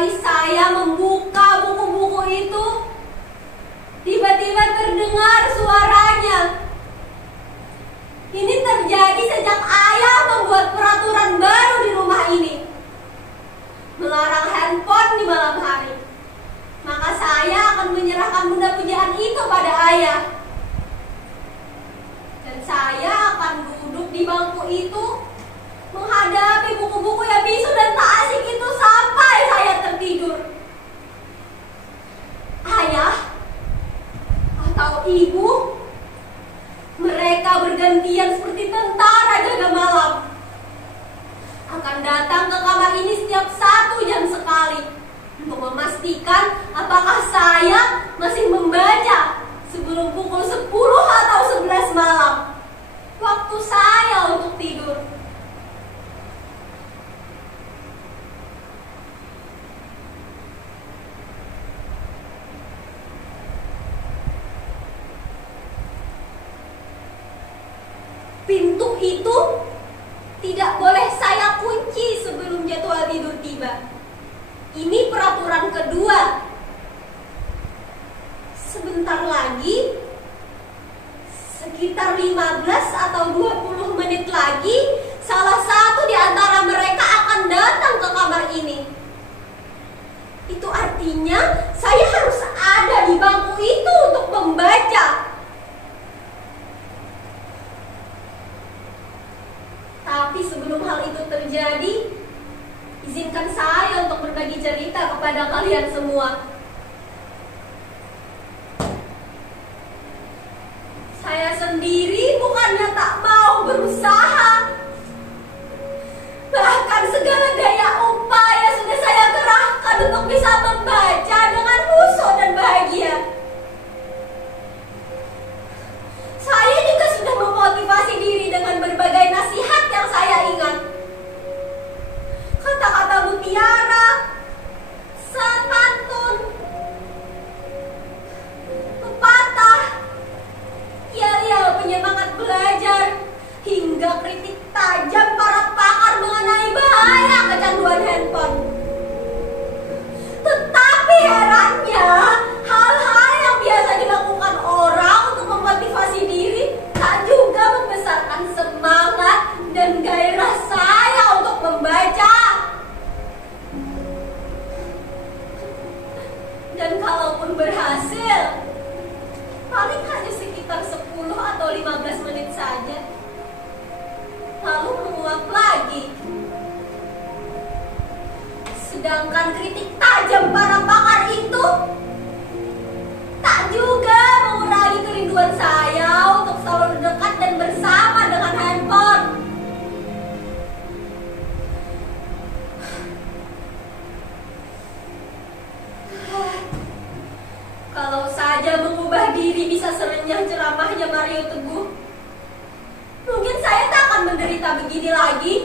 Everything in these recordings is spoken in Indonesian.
kali saya membuka buku-buku itu, tiba-tiba terdengar suaranya. Ini terjadi sejak ayah membuat peraturan baru di rumah ini, melarang handphone di malam hari. Maka saya akan menyerahkan benda pujaan itu pada ayah. Dan saya akan duduk di bangku itu, menghadapi buku-buku yang bisu dan tak asik itu sampai saya tertidur. Ayah atau ibu, mereka bergantian seperti tentara jaga malam, akan datang ke kamar ini setiap 1 jam sekali untuk memastikan apakah saya masih membaca sebelum pukul 10 atau 11 malam, waktu saya untuk tidur. Pintu itu tidak boleh saya kunci sebelum jadwal tidur tiba. Ini peraturan kedua. Sebentar lagi, sekitar 15 atau 20 menit lagi, salah satu di antara mereka akan datang ke kamar ini. Itu artinya saya harus ada di bangku itu untuk membaca. Tapi sebelum hal itu terjadi, izinkan saya untuk berbagi cerita kepada kalian semua. Saya sendiri bukannya tak mau berusaha, bahkan segala daya upaya sudah saya kerahkan untuk bisa membaca dengan khusyuk dan bahagia. Saya juga sudah memotivasi diri dengan berbagai nasihat yang saya ingat. Kata-kata mutiara, pesan pantun, pepatah, yel-yel penyemangat belajar, hingga kritik tajam para pakar mengenai bahaya kecanduan handphone. Tetapi herannya, hal-hal yang biasa dilakukan orang untuk memotivasi diri tak juga membesarkan semangat dan gairah saya untuk membaca. Dan kalaupun berhasil, paling hanya sekitar 10 atau 15 menit saja, lalu menguap lagi. Sedangkan kritik tajam para pakar itu tak juga mengurangi kerinduan saya untuk selalu dekat dan bersama dengan handphone. Kalau saja mengubah diri bisa serenyah ceramahnya Mario Teguh, mungkin saya tak akan menderita begini lagi.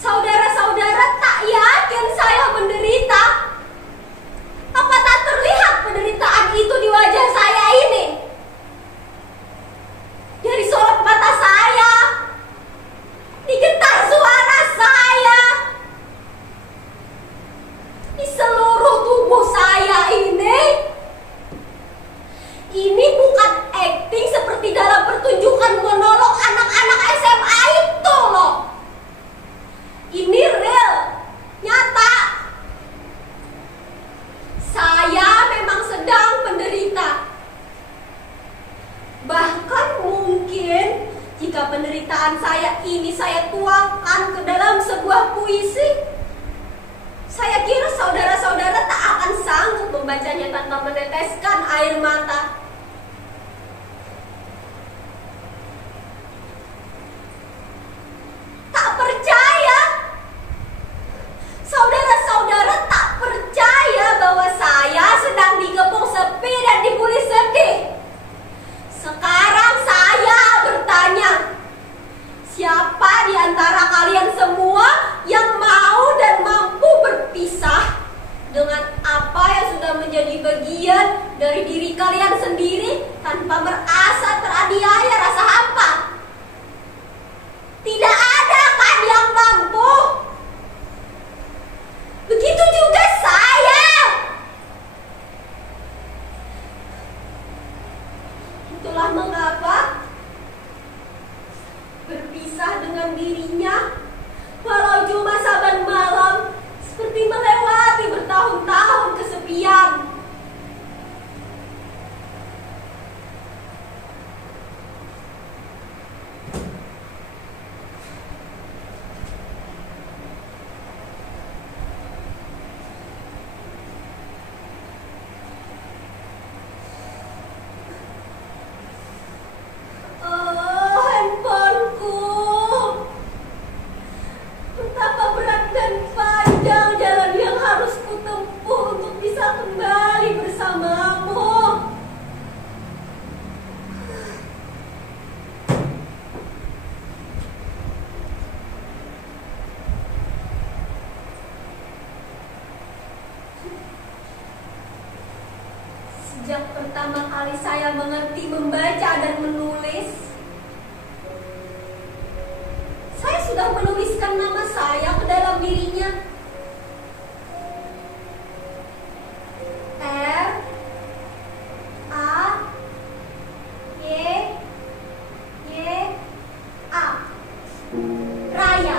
Saudara-saudara tak yakin saya menderita? Apa tak terlihat penderitaan itu di wajah saya ini? Dari sorot mata saya, di getar suara saya, di seluruh tubuh saya ini. Ini bukan acting seperti dalam pertunjukan monolog anak-anak SMA itu loh. Ini real, nyata. Saya memang sedang menderita. Bahkan mungkin jika penderitaan saya ini saya tuangkan ke dalam sebuah puisi, saya kira saudara-saudara tak akan sanggup membacanya tanpa meneteskan air mata. Tak percaya? Saudara-saudara tak percaya bahwa saya sedang dikepung sepi dan dibuli sedih? Sekarang saya bertanya, siapa di antara kalian semua yang mau dan mampu berpisah dengan apa yang sudah menjadi bagian dari diri kalian sendiri? Itulah mengapa berpisah dengan dirinya walau cuma saban malam seperti melewati bertahun-tahun kesepian. Sejak pertama kali saya mengerti membaca dan menulis, saya sudah menuliskan nama saya ke dalam dirinya. R A Y Y A, Raya.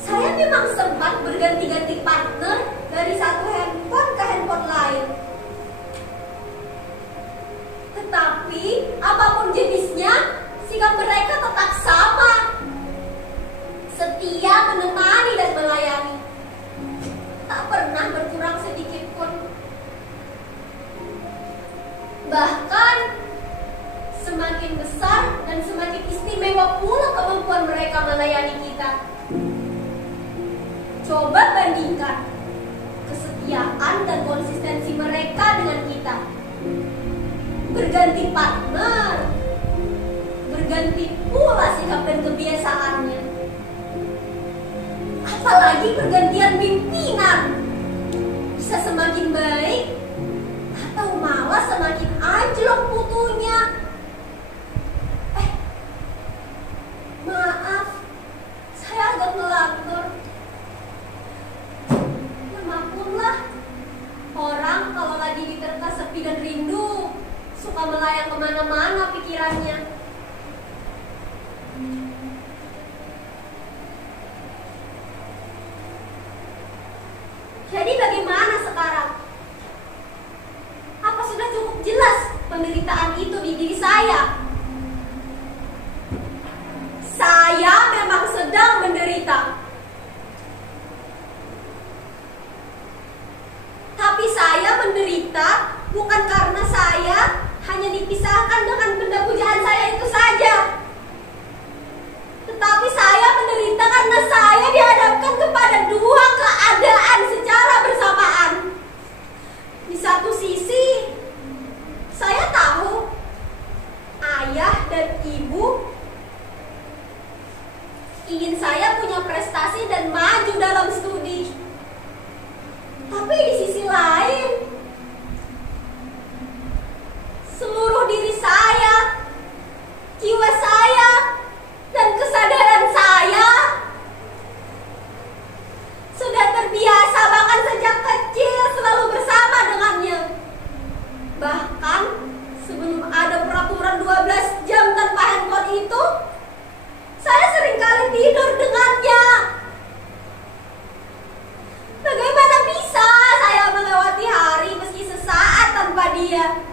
Saya memang sempat berganti-ganti partner dari satu handphone ke handphone lain. Tetapi apapun jenisnya, sikap mereka tetap sama. Setia menemani dan melayani. Tak pernah berkurang sedikit pun. Bahkan semakin besar dan semakin istimewa pula kemampuan mereka melayani kita. Coba bandingkan kesetiaan dan konsistensi mereka dengan kita. Berganti partner, berganti pula sikap dan kebiasaannya. Apalagi pergantian pimpinan, bisa semakin baik atau malah semakin anjlok mutunya. Maaf, saya agak ngelantur. Maklumlah, orang kalau lagi diterka sepi dan rindu suka melayang kemana-mana pikirannya. Jadi bagaimana sekarang? Apa sudah cukup jelas penderitaan itu di diri saya? Saya memang sedang menderita. Tapi saya menderita bukan karena saya hanya dipisahkan dengan benda pujaan saya itu saja. Tetapi saya menderita karena saya dihadapkan kepada dua keadaan secara bersamaan. Di satu sisi, saya tahu ayah dan ibu ingin saya punya prestasi dan maju dalam studi. Tapi di sisi lain, seluruh diri saya, jiwa saya, dan kesadaran saya sudah terbiasa bahkan sejak kecil selalu bersama dengannya. Bahkan sebelum ada peraturan 12 jam tanpa handphone itu, saya seringkali tidur dengannya. Bagaimana bisa saya melewati hari meski sesaat tanpa dia?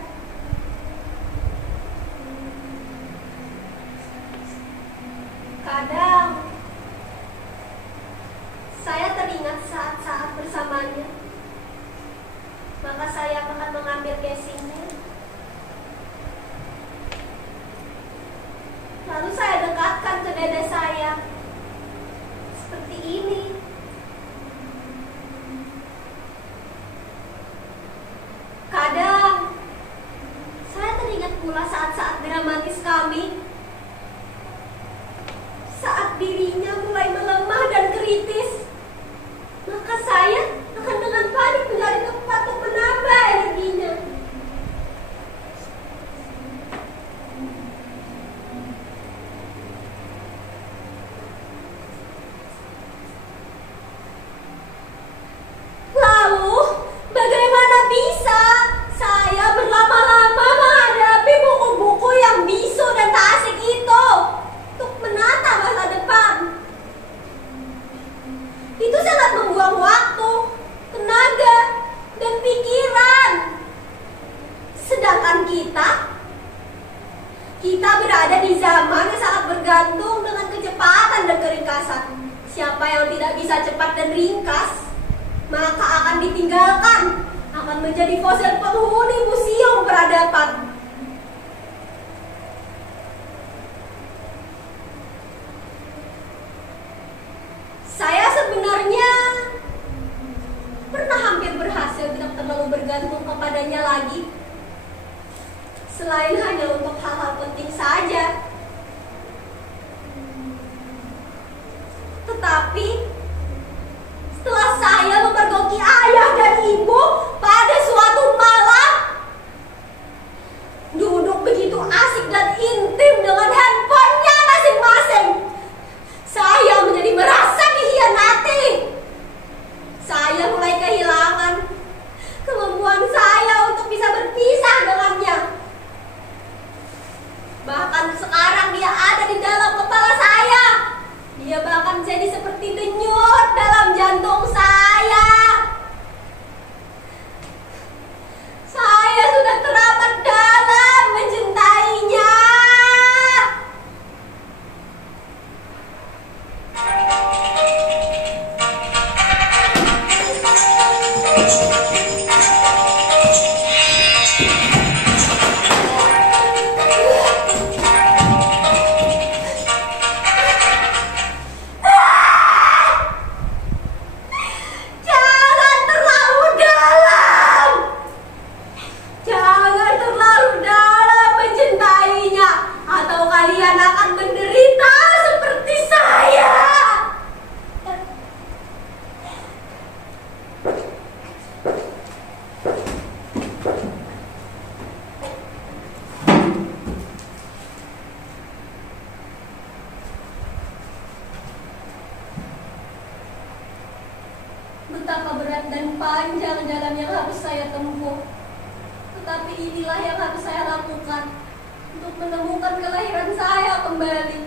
Kadang saya teringat saat-saat bersamanya. Maka saya akan mengambil casingnya. Lalu saya dekatkan ke dada saya. Seperti ini. Kadang saya teringat pula saat-saat dramatis kami, saat dirinya mulai melemah dan kritis. Maka saya akan dengan panik mencari tempat untuk menambah energinya. Lalu bagaimana bisa saya berlama-lama kehidupan kita. Kita berada di zaman yang sangat bergantung dengan kecepatan dan keringkasan. Siapa yang tidak bisa cepat dan ringkas, maka akan ditinggalkan, akan menjadi fosil penghuni museum peradaban. Saya sebenarnya pernah hampir berhasil tidak terlalu bergantung kepadanya lagi, selain hanya untuk hal-hal penting saja. Tetapi setelah saya memergoki ayah dan ibu pada suatu malam, duduk begitu asik dan intim dengan handphonenya masing-masing, saya menjadi merasa dikhianati. Saya mulai kehilangan kemampuan saya untuk bisa berpisah dengannya. Bahkan sekarang dia ada di dalam kepala saya. Dia bahkan jadi seperti denyut dalam jantung saya. Saya sudah teramat dalam mencintainya. Betapa berat dan panjang jalan yang harus saya tempuh. Tetapi inilah yang harus saya lakukan untuk menemukan kelahiran saya kembali.